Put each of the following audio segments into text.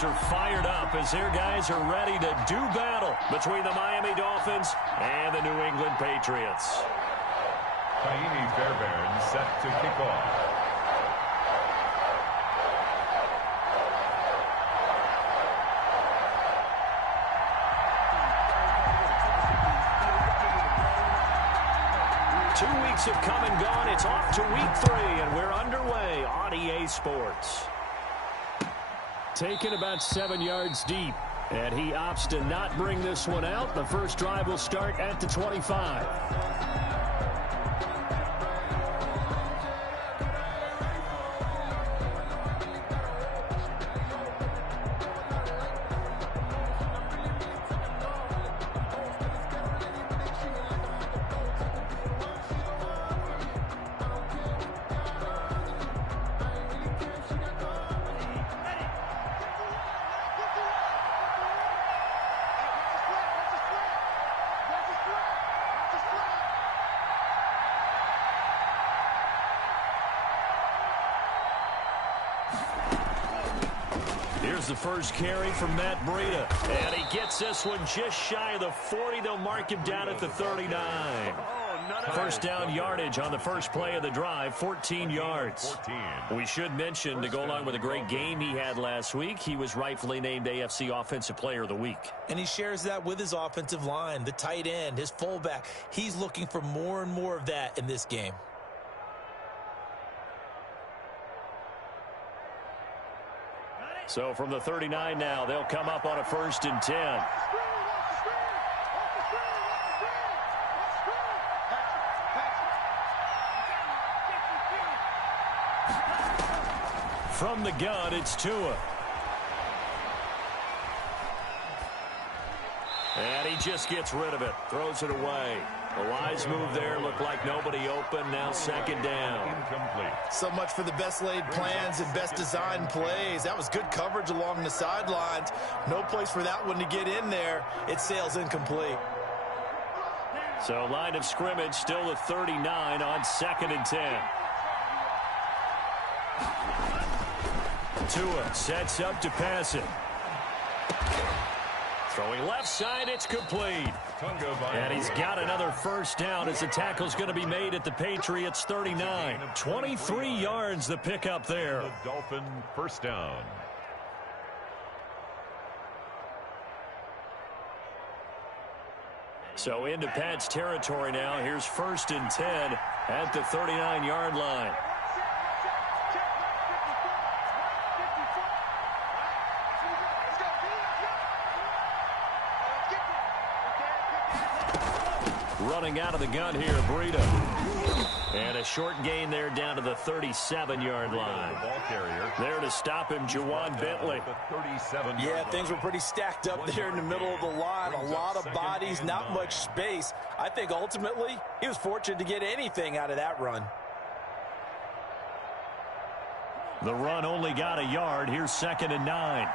Are fired up as their guys are ready to do battle between the Miami Dolphins and the New England Patriots. Miami Fairbairn set to kick off. Weeks have come and gone. It's off to week 3, and we're underway on EA Sports. Taken about 7 yards deep, and he opts to not bring this one out. The first drive will start at the 25. Here's the first carry from Matt Breida, and he gets this one just shy of the 40. They'll mark him down at the 39. First down yardage on the first play of the drive, 14 yards. We should mention, to go along with a great game he had last week, he was rightfully named AFC Offensive Player of the Week. And he shares that with his offensive line, the tight end, his fullback. He's looking for more and more of that in this game. So from the 39 now, they'll come up on a 1st and 10. From the gun, it's Tua. And he just gets rid of it, throws it away. A wise move there, looked like nobody open, now 2nd down. Incomplete. So much for the best laid plans and best designed plays. That was good coverage along the sidelines. No place for that one to get in there. It sails incomplete. So line of scrimmage still at 39 on 2nd and 10. Tua sets up to pass it. Throwing left side, it's complete. And he's got another first down as the tackle's going to be made at the Patriots' 39. 23 yards the pickup there. The Dolphin first down. So into Pat's territory now. Here's 1st and 10 at the 39-yard line. Running out of the gun here, Breida. And a short gain there down to the 37-yard line. Ball carrier. There to stop him, Juwan Bentley. Yeah, things were pretty stacked up there in the middle of the line. A lot of bodies, not much space. I think ultimately he was fortunate to get anything out of that run. The run only got a yard. Here's 2nd and 9.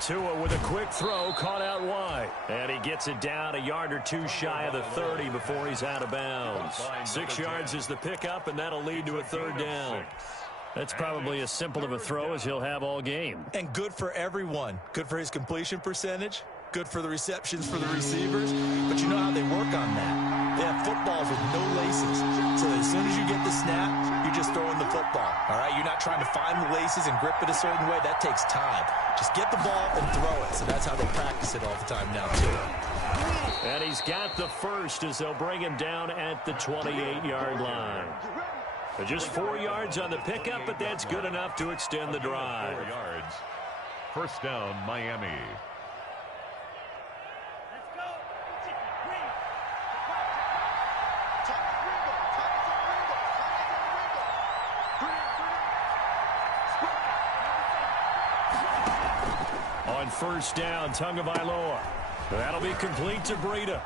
Tua with a quick throw, caught out wide. And he gets it down a yard or two shy of the 30 before he's out of bounds. 6 yards is the pickup, and that'll lead to a 3rd down. That's probably as simple of a throw as he'll have all game. And good for everyone. Good for his completion percentage. Good for the receptions for the receivers. But you know how they work on that. They have footballs with no laces. So as soon as you get the snap, you're just throwing the football. All right, you're not trying to find the laces and grip it a certain way. That takes time. Just get the ball and throw it. So that's how they practice it all the time now, too. And he's got the first as they'll bring him down at the 28-yard line. Just 4 yards on the pickup, but that's good enough to extend the drive. 4 yards. First down, Miami. On first down, Tagovailoa. That'll be complete to Breida.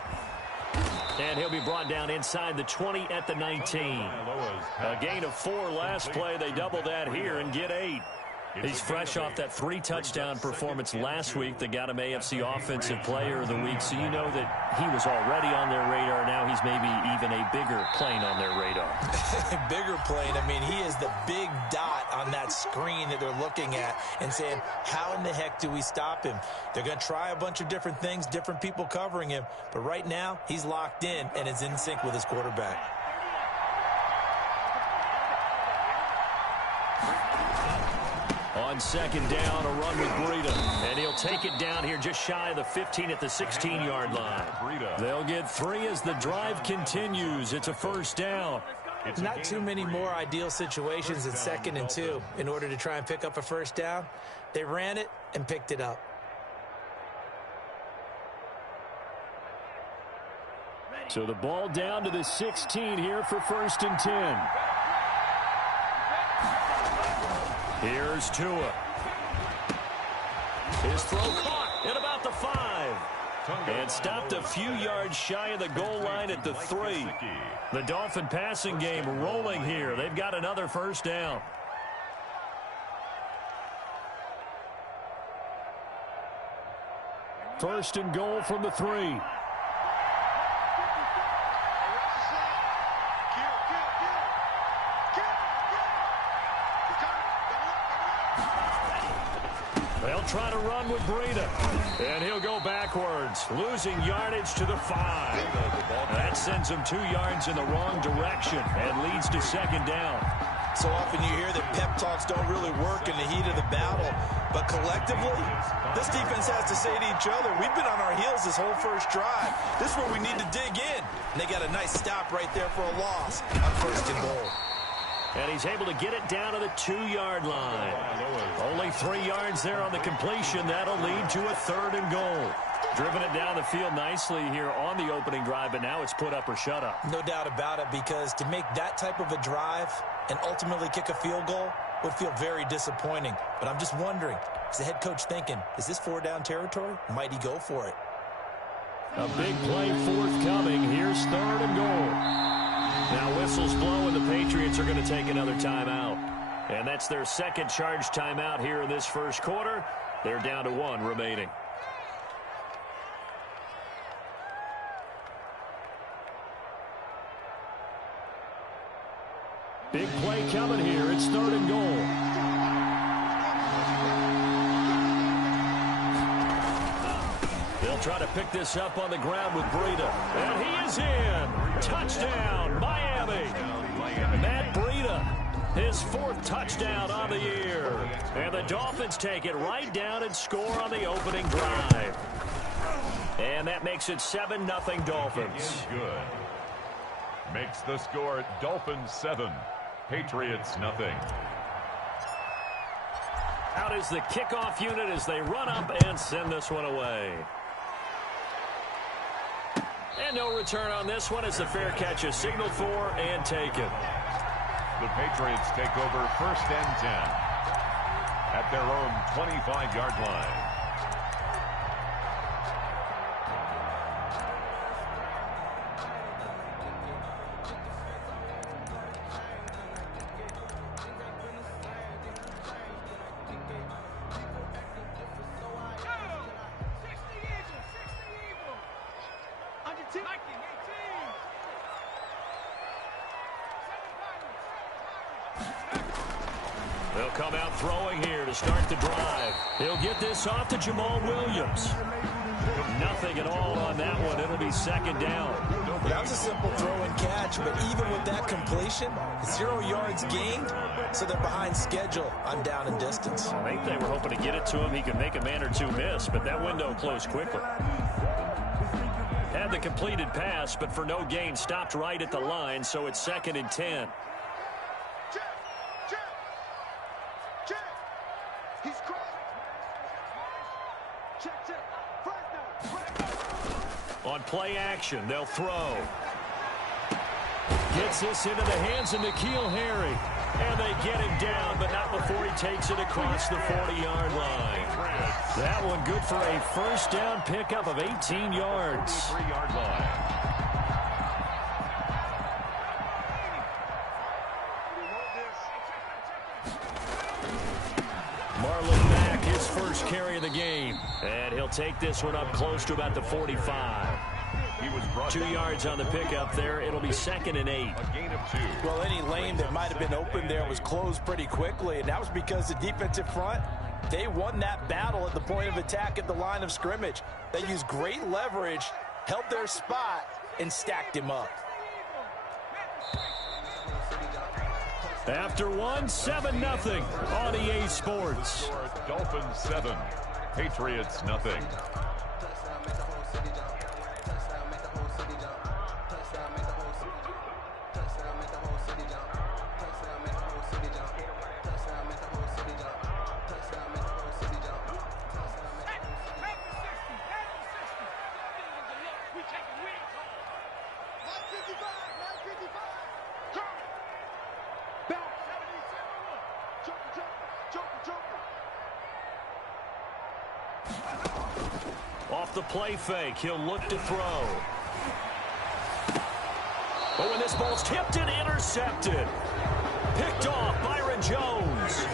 And he'll be brought down inside the 20 at the 19. A gain of 4 last play. They double that here and get 8. He's fresh off that 3-touchdown performance last week that got him AFC Offensive Player of the Week, so you know that he was already on their radar. Now he's maybe even a bigger plane on their radar. Bigger plane. I mean, he is the big dot on that screen that they're looking at and saying, how in the heck do we stop him? They're going to try a bunch of different things, different people covering him, but right now he's locked in and is in sync with his quarterback. On second down, a run with Breida. And he'll take it down here just shy of the 15 at the 16-yard line. They'll get 3 as the drive continues. It's a first down. Not too many more ideal situations at 2nd and 2 in order to try and pick up a first down. They ran it and picked it up. So the ball down to the 16 here for 1st and 10. Here's Tua. His throw caught at about the 5. And stopped a few yards shy of the goal line at the 3. The Dolphin passing game rolling here. They've got another first down. First and goal from the 3. They'll try to run with Breida. And he'll go backwards, losing yardage to the 5. That sends him 2 yards in the wrong direction and leads to second down. So often you hear that pep talks don't really work in the heat of the battle. But collectively, this defense has to say to each other, we've been on our heels this whole first drive. This is where we need to dig in. And they got a nice stop right there for a loss on 1st and goal. And he's able to get it down to the 2-yard line. Only 3 yards there on the completion. That'll lead to a 3rd and goal. Driven it down the field nicely here on the opening drive, but now it's put up or shut up. No doubt about it, because to make that type of a drive and ultimately kick a field goal would feel very disappointing. But I'm just wondering, is the head coach thinking, is this 4-down territory? Might he go for it? A big play forthcoming. Here's 3rd and goal. Now whistles blow, and the Patriots are going to take another timeout. And that's their second charge timeout here in this first quarter. They're down to 1 remaining. Big play coming here. It's 3rd and goal. They'll try to pick this up on the ground with Breida. And he is in. Touchdown, Miami. Matt Breida, his 4th touchdown on the year. And the Dolphins take it right down and score on the opening drive. And that makes it 7-0 Dolphins. Good. Makes the score Dolphins 7, Patriots 0. Out is the kickoff unit as they run up and send this one away. And no return on this one as the fair catch is signaled for and taken. The Patriots take over 1st and 10 at their own 25-yard line. They'll come out throwing here to start the drive. He'll get this off to Jamal Williams. Nothing at all on that one. It'll be second down. That was a simple throw and catch, but even with that completion, 0 yards gained, so they're behind schedule on down and distance. I think they were hoping to get it to him. He could make a man or two miss, but that window closed quickly. Had the completed pass, but for no gain, stopped right at the line, so it's 2nd and 10. On play action, they'll throw. Gets this into the hands of N'Keal Harry. And they get him down, but not before he takes it across the 40-yard line. That one good for a first down pickup of 18 yards. 3-yard line. first carry of the game. And he'll take this one up close to about the 45. He was brought 2 yards on the pickup there. It'll be 2nd and 8. a gain of 2. Well, any lane that might have been open there was closed pretty quickly, and that was because the defensive front, they won that battle at the point of attack at the line of scrimmage. They used great leverage, held their spot, and stacked him up. After one, 7-0 on EA Sports. Dolphins 7, Patriots nothing. Off the play fake, he'll look to throw. But when this ball's tipped and intercepted. Picked off Byron Jones.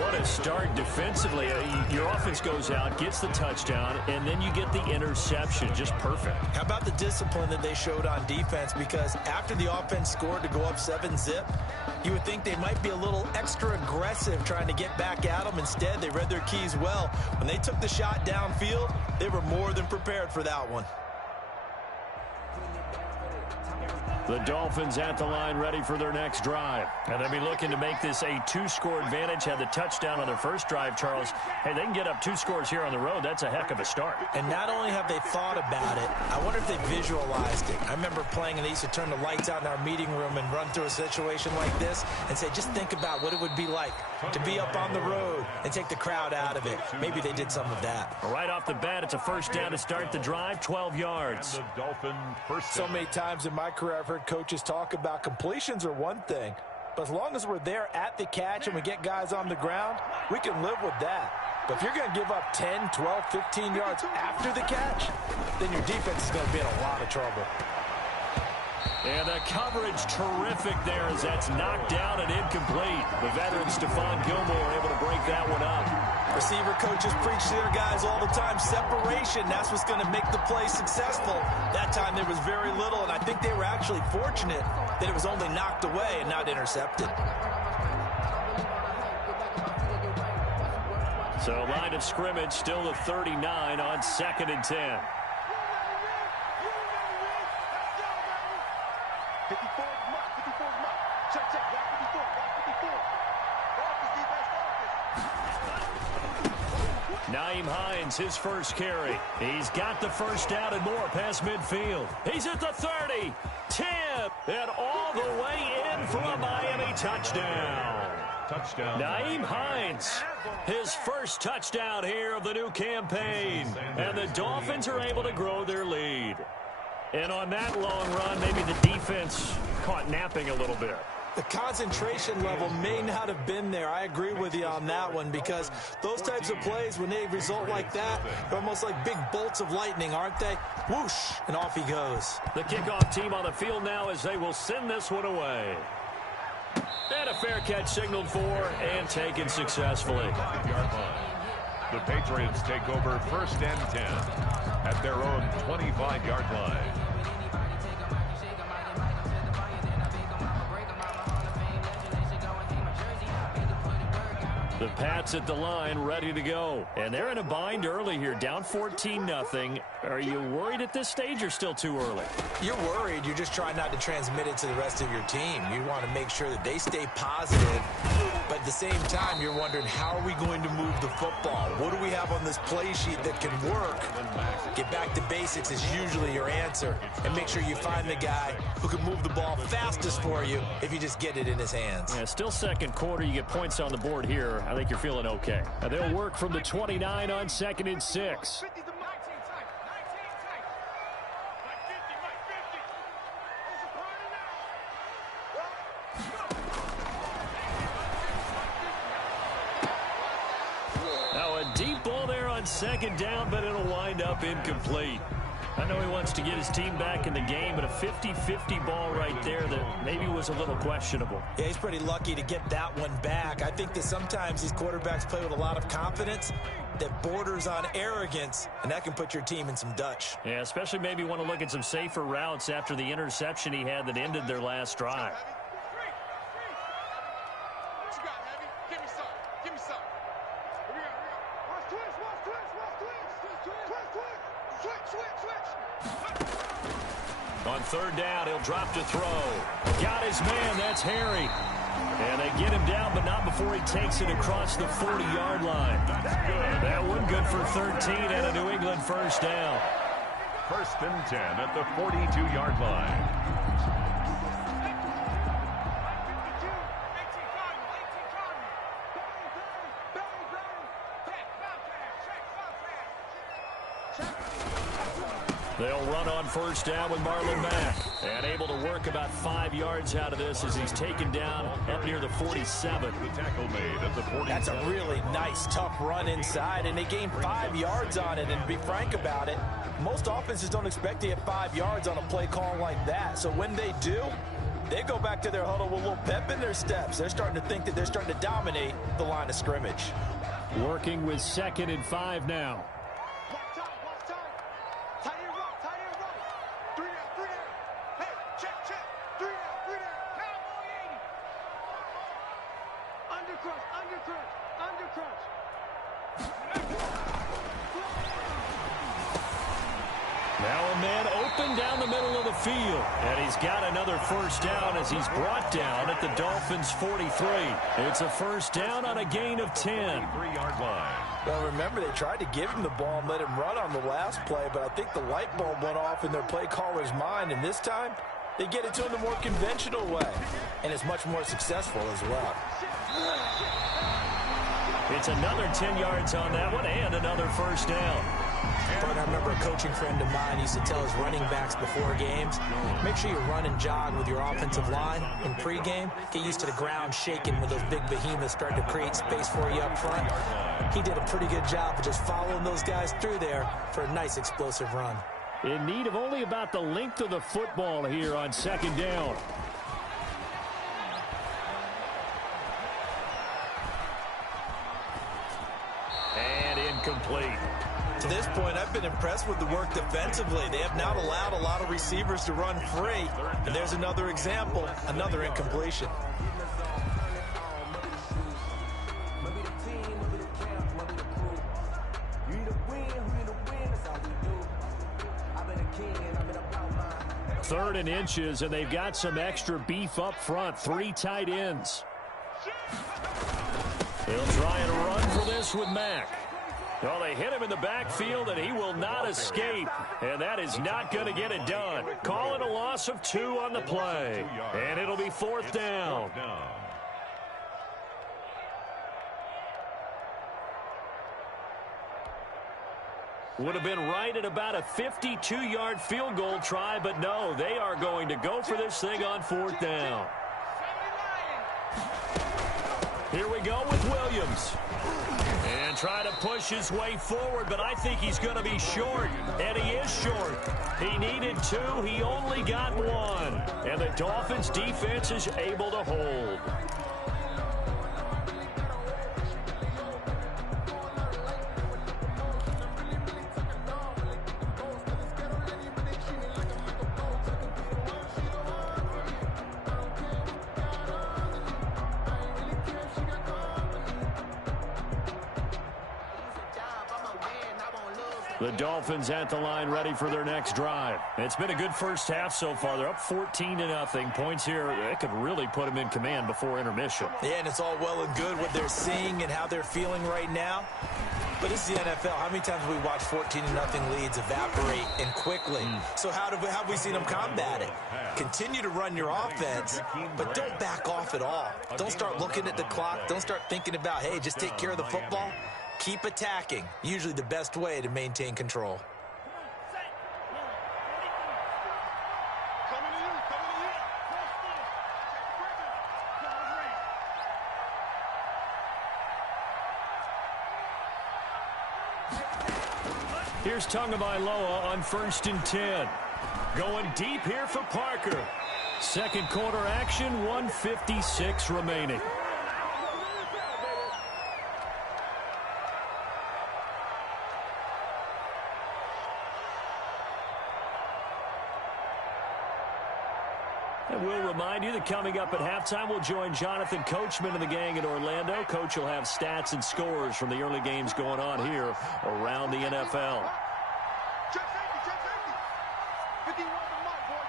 What a start defensively. Your offense goes out, gets the touchdown, and then you get the interception. Just perfect. How about the discipline that they showed on defense? Because after the offense scored to go up 7-zip, you would think they might be a little extra aggressive trying to get back at them. Instead, they read their keys well. When they took the shot downfield, they were more than prepared for that one. The Dolphins at the line ready for their next drive. And they'll be looking to make this a 2-score advantage. Had the touchdown on their first drive, Charles. Hey, they can get up 2 scores here on the road. That's a heck of a start. And not only have they thought about it, I wonder if they visualized it. I remember playing and they used to turn the lights out in our meeting room and run through a situation like this and say, just think about what it would be like to be up on the road and take the crowd out of it. Maybe they did some of that. Right off the bat, it's a first down to start the drive, 12 yards. And the Dolphin first So many times in my career, I've heard coaches talk about completions are one thing, but as long as we're there at the catch and we get guys on the ground, we can live with that. But if you're going to give up 10, 12, 15 yards after the catch, then your defense is going to be in a lot of trouble. And the coverage terrific there as that's knocked down and incomplete. The veteran Stephon Gilmore able to break that one up. Receiver coaches preach to their guys all the time. Separation, that's what's going to make the play successful. That time there was very little, and I think they were actually fortunate that it was only knocked away and not intercepted. So line of scrimmage still the 39 on 2nd and 10. 54 mark, 54 mark. Check, check, back 54, back 54. Nyheim Hines, his first carry. He's got the first down and more past midfield. He's at the 30, 10, and all the way in for a Miami touchdown. touchdown. Nyheim Hines, his first touchdown here of the new campaign. And the Dolphins are able to grow their lead. And on that long run, maybe the defense caught napping a little bit. The concentration level may not have been there. I agree with you on that one because those types of plays, when they result like that, they're almost like big bolts of lightning, aren't they? Whoosh, and off he goes. The kickoff team on the field now as they will send this one away. And a fair catch signaled for and taken successfully. 5-yard line. The Patriots take over 1st and 10 at their own 25-yard line. The Pats at the line, ready to go. And they're in a bind early here, down 14-0. Are you worried at this stage or still too early? You're worried. You're just trying not to transmit it to the rest of your team. You want to make sure that they stay positive. But at the same time, you're wondering, how are we going to move the football? What do we have on this play sheet that can work? Get back to basics is usually your answer. And make sure you find the guy who can move the ball fastest for you if you just get it in his hands. Yeah, still second quarter. You get points on the board here. I think you're feeling okay. And they'll work from the 29 on 2nd and 6. Now a deep ball there on 2nd down, but it'll wind up incomplete. I know he wants to get his team back in the game, but a 50-50 ball right there that maybe was a little questionable. Yeah, he's pretty lucky to get that one back. I think that sometimes these quarterbacks play with a lot of confidence that borders on arrogance, and that can put your team in some Dutch. Yeah, especially maybe want to look at some safer routes after the interception he had that ended their last drive. On third down, he'll drop to throw. Got his man, that's Harry. And they get him down, but not before he takes it across the 40-yard line. That one good for 13 and a New England first down. First and 10 at the 42-yard line. They'll run on first down with Marlon Mack. And able to work about 5 yards out of this as he's taken down up near the 47. The tackle made at the 47. That's a really nice, tough run inside, and they gained 5 yards on it. And to be frank about it, most offenses don't expect to get 5 yards on a play call like that. So when they do, they go back to their huddle with a little pep in their steps. They're starting to think that they're starting to dominate the line of scrimmage. Working with 2nd and 5 now. Now a man open down the middle of the field. And he's got another first down as he's brought down at the Dolphins' 43. It's a first down on a gain of 10. 3-yard line. Well, remember, they tried to give him the ball and let him run on the last play, but I think the light bulb went off in their play caller's mind, and this time they get it to him the more conventional way, and it's much more successful as well. It's another 10 yards on that one and another first down. But I remember a coaching friend of mine used to tell his running backs before games, make sure you run and jog with your offensive line in pregame. Get used to the ground shaking when those big behemoths start to create space for you up front. He did a pretty good job of just following those guys through there for a nice explosive run. In need of only about the length of the football here on 2nd down. And incomplete. To this point, I've been impressed with the work defensively. They have not allowed a lot of receivers to run free. And there's another example, another incompletion. Third and inches, and they've got some extra beef up front. 3 tight ends. They'll try and run for this with Mack. Well, they hit him in the backfield, and he will not escape. And that is not going to get it done. Calling a loss of 2 on the play. And it'll be 4th down. Would have been right at about a 52-yard field goal try, but no, they are going to go for this thing on 4th down. Here we go with Williams. And try to push his way forward, but I think he's going to be short. And he is short. He needed 2. He only got 1. And the Dolphins defense is able to hold. The Dolphins at the line ready for their next drive. It's been a good first half so far. They're up 14-0. Points here, it could really put them in command before intermission. Yeah, and it's all well and good what they're seeing and how they're feeling right now. But this is the NFL. How many times have we watched 14-0 leads evaporate and quickly? So how have we seen them combat it? Continue to run your offense, but don't back off at all. Don't start looking at the clock. Don't start thinking about, hey, just take care of the football. Keep attacking. Usually the best way to maintain control. Here's Tagovailoa on 1st and 10. Going deep here for Parker. Second quarter action, 1:56 remaining. And we'll remind you that coming up at halftime, we'll join Jonathan Coachman and the gang in Orlando. Coach will have stats and scores from the early games going on here around the NFL. Check safety, check safety. 51 to Mike, boy,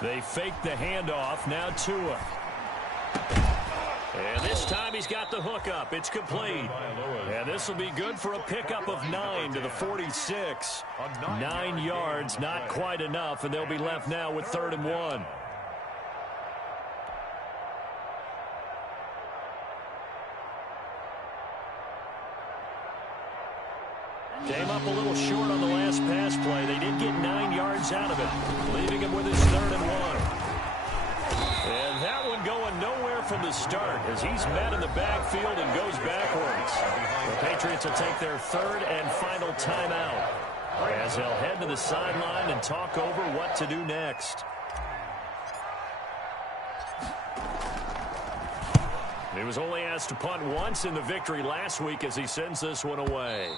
51. They fake the handoff. Now Tua. And this time he's got the hook up. It's complete. And this will be good for a pickup of 9 to the 46. 9 yards, not quite enough, and they'll be left now with 3rd and 1. Came up a little short on the last pass play. They did get 9 yards out of it, leaving him with his 3rd and 1. And that one going nowhere from the start as he's met in the backfield and goes backwards. The Patriots will take their 3rd and final timeout as they'll head to the sideline and talk over what to do next. He was only asked to punt once in the victory last week as he sends this one away.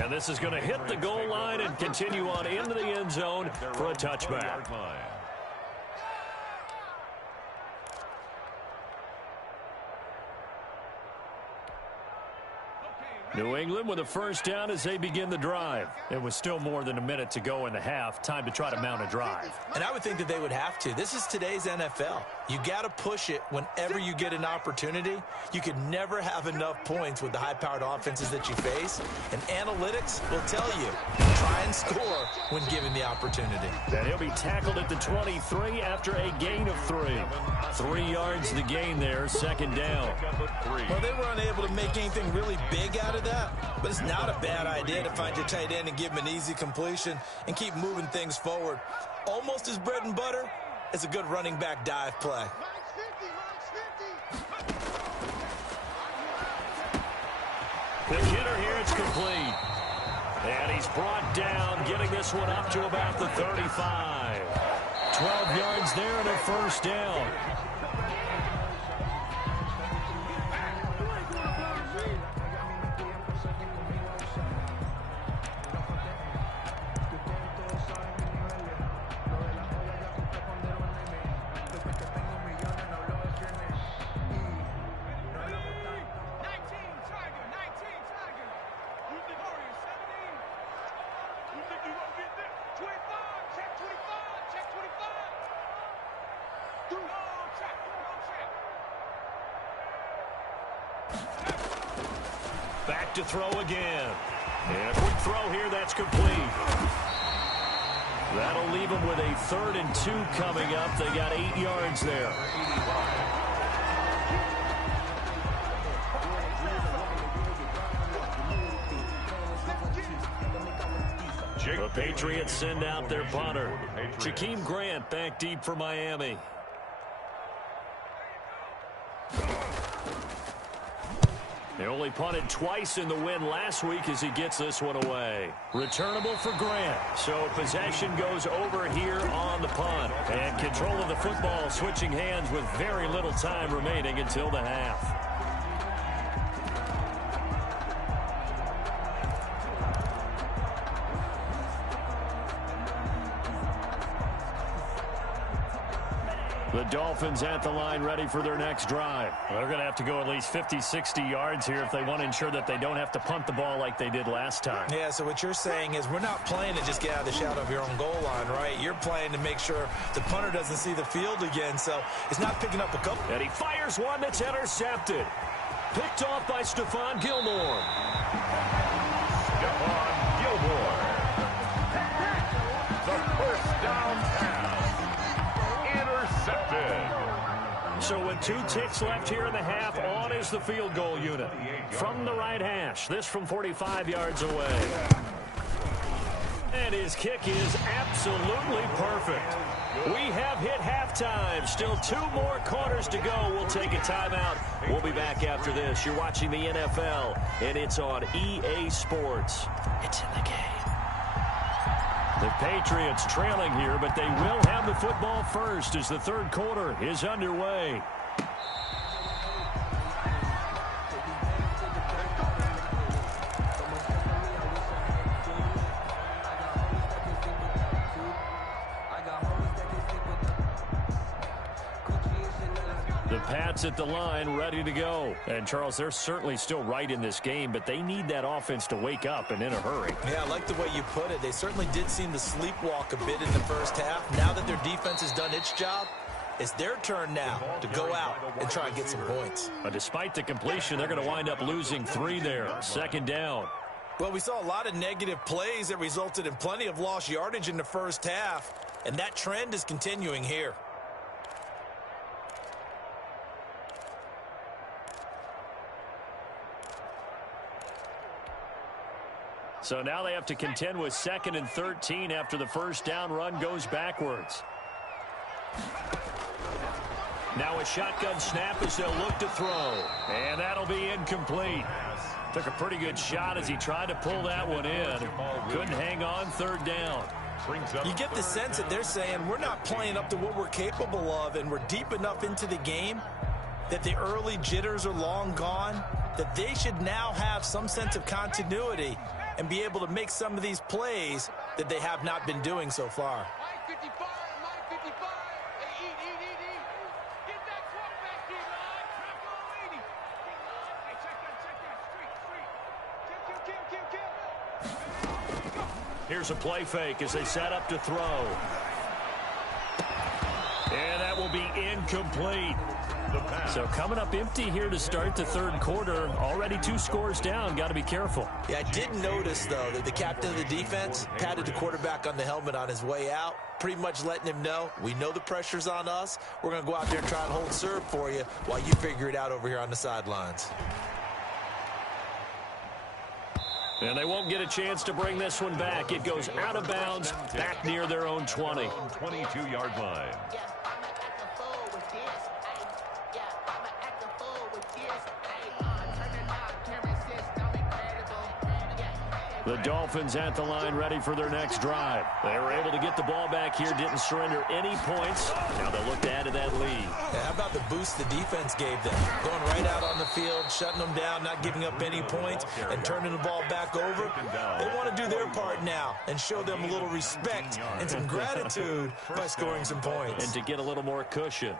And this is going to hit the goal line and continue on into the end zone for a touchback. New England with a 1st down as they begin the drive. It was still more than a minute to go in the half. Time to try to mount a drive. And I would think that they would have to. This is today's NFL. You got to push it whenever you get an opportunity. You could never have enough points with the high-powered offenses that you face. And analytics will tell you, try and score when given the opportunity. And he'll be tackled at the 23 after a gain of 3. 3 yards the gain there, 2nd down. Well, they were unable to make anything really big out of that, but it's not a bad idea to find your tight end and give him an easy completion and keep moving things forward. Almost as bread and butter as a good running back dive play. The hitter here, it's complete. And he's brought down, getting this one up to about the 35. 12 yards there and a 1st down. Back to throw again. And a quick throw here, that's complete. That'll leave them with a 3rd and 2 coming up. They got 8 yards there. The Patriots send out their punter. Jakeem Grant back deep for Miami. They only punted twice in the win last week as he gets this one away. Returnable for Grant. So possession goes over here on the punt. And control of the football switching hands with very little time remaining until the half. The Dolphins at the line ready for their next drive. They're going to have to go at least 50, 60 yards here if they want to ensure that they don't have to punt the ball like they did last time. Yeah, so what you're saying is we're not playing to just get out of the shadow of your own goal line, right? You're playing to make sure the punter doesn't see the field again, so it's not picking up a couple. And he fires one that's intercepted. Picked off by Stephon Gilmore. Stephon Gilmore. The 1st down pass. Intercepted. So with 2 ticks left here in the half, on is the field goal unit. From the right hash, this from 45 yards away. And his kick is absolutely perfect. We have hit halftime. Still 2 more quarters to go. We'll take a timeout. We'll be back after this. You're watching the NFL, and it's on EA Sports. It's in the game. The Patriots trailing here, but they will have the football first as the third quarter is underway. The Pats at the line, ready to go. And, Charles, they're certainly still right in this game, but they need that offense to wake up and in a hurry. Yeah, I like the way you put it. They certainly did seem to sleepwalk a bit in the first half. Now that their defense has done its job, it's their turn now to go out and try and get some points. But despite the completion, they're going to wind up losing 3 there. Second down. Well, we saw a lot of negative plays that resulted in plenty of lost yardage in the first half, and that trend is continuing here. So now they have to contend with 2nd and 13 after the first down run goes backwards. Now a shotgun snap as they'll look to throw. And that'll be incomplete. Took a pretty good shot as he tried to pull that one in. Couldn't hang on, 3rd down. You get the sense that they're saying we're not playing up to what we're capable of, and we're deep enough into the game that the early jitters are long gone, that they should now have some sense of continuity and be able to make some of these plays that they have not been doing so far. Here's a play fake as they set up to throw. And that will be incomplete. So coming up empty here to start the third quarter. Already 2 scores down. Got to be careful. Yeah, I did notice, though, that the captain of the defense patted the quarterback on the helmet on his way out, pretty much letting him know, we know the pressure's on us. We're going to go out there and try and hold serve for you while you figure it out over here on the sidelines. And they won't get a chance to bring this one back. It goes out of bounds, back near their own 20. 22-yard line. The Dolphins at the line ready for their next drive. They were able to get the ball back here, didn't surrender any points. Now they'll look to add to that lead. Yeah, how about the boost the defense gave them? Going right out on the field, shutting them down, not giving up any points, and turning the ball back over. They want to do their part now and show them a little respect and some gratitude by scoring some points. And to get a little more cushion.